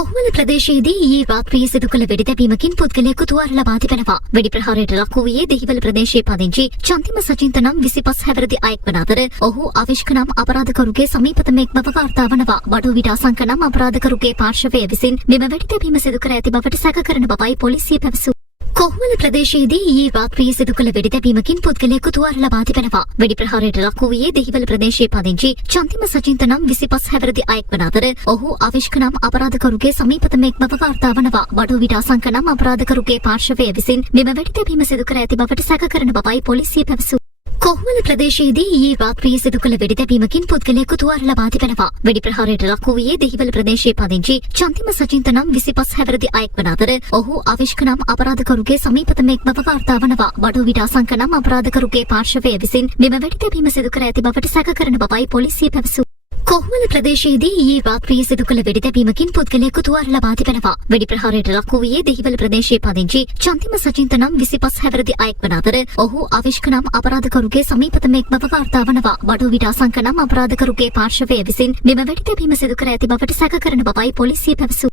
කොහොමද ප්‍රදේශයේදී ඊයේ රාත්‍රියේ සිදු කළ වෙඩිතැබීමකින් පුද්ගලයෙකු තුවාල ලබා තිබෙනවා. වෙඩි ප්‍රහාරයට ලක් වූයේ දෙහිවල ප්‍රදේශයේ පදිංචි චන්දිම සචින්ත නම් 25 හැවිරිදි අයෙක් වන අතර ඔහු අවිෂ්ක නම් අපරාධකරුගේ සමීපතම එක් බව වාර්තා වනවා. වඩු විට අසංක නම් අපරාධකරුගේ පාර්ශවය විසින් මෙම වෙඩිතැබීම සිදු කර ඇති බවට සැක කරන බවයි පොලිසිය පැවසුවේ. කොහොමද ප්‍රදේශයේදී ඊයේ රාත්‍රියේ සිදු කළ වෙඩිතැබීමකින් පුද්ගලයෙකු තුවාල ලබා තිබෙනවා. වෙඩි ප්‍රහාරයට ලක් වූයේ දෙහිවල ප්‍රදේශයේ පදිංචි චන්දිම සචින්ත නම් 25 හැවිරිදි අයෙක් වන අතර ඔහු අවිෂ්ක නම් අපරාධකරුගේ සමීපතම එක් බව වාර්තා වනවා. වඩු විට අසංක නම් අපරාධකරුගේ පාර්ශවය විසින් මෙම වෙඩිතැබීම සිදු කර ඇති බවට සැක කරන බවයි පොලිසිය පැවසුවේ. කොහොමද ප්‍රදේශයේදී ඊයේ රාත්‍රියේ සිදු කළ වෙඩිතැබීමකින් පුද්ගලයෙකු තුවාල ලබා තිබෙනවා. වෙඩි ප්‍රහාරයට ලක් වූයේ දෙහිවල ප්‍රදේශයේ පදිංචි චන්දිම සචින්ත නම් 25 හැවිරිදි අයෙක් වන අතර ඔහු අවිෂ්ක නම් අපරාධකරුගේ සමීපතම එක් බව වාර්තා වනවා. වඩු විට අසංක නම් අපරාධකරුගේ පාර්ශවය විසින් මෙම වෙඩිතැබීම සිදු කර ඇති බවට සැක කරන බවයි පොලිසිය පැවසුවේ. කොහොමද ප්‍රදේශයේදී ඊයේ රාත්‍රියේ සිදු කළ වෙඩිතැබීමකින් පුද්ගලයෙකු තුවාල ලබා තිබෙනවා. වෙඩි ප්‍රහාරයට ලක් වූයේ දෙහිවල ප්‍රදේශයේ පදිංචි චන්දිම සචින්ත නම් 25 හැවිරිදි අයෙක් වන අතර ඔහු අවිෂ්ක නම් අපරාධකරුගේ සමීපතම එක් බව වාර්තා වනවා. වඩු විට අසංක නම් අපරාධකරුගේ පාර්ශවය විසින් මෙම වෙඩිතැබීම සිදු කර ඇති බවට සැක කරන බවයි පොලිසිය පැවසුවේ.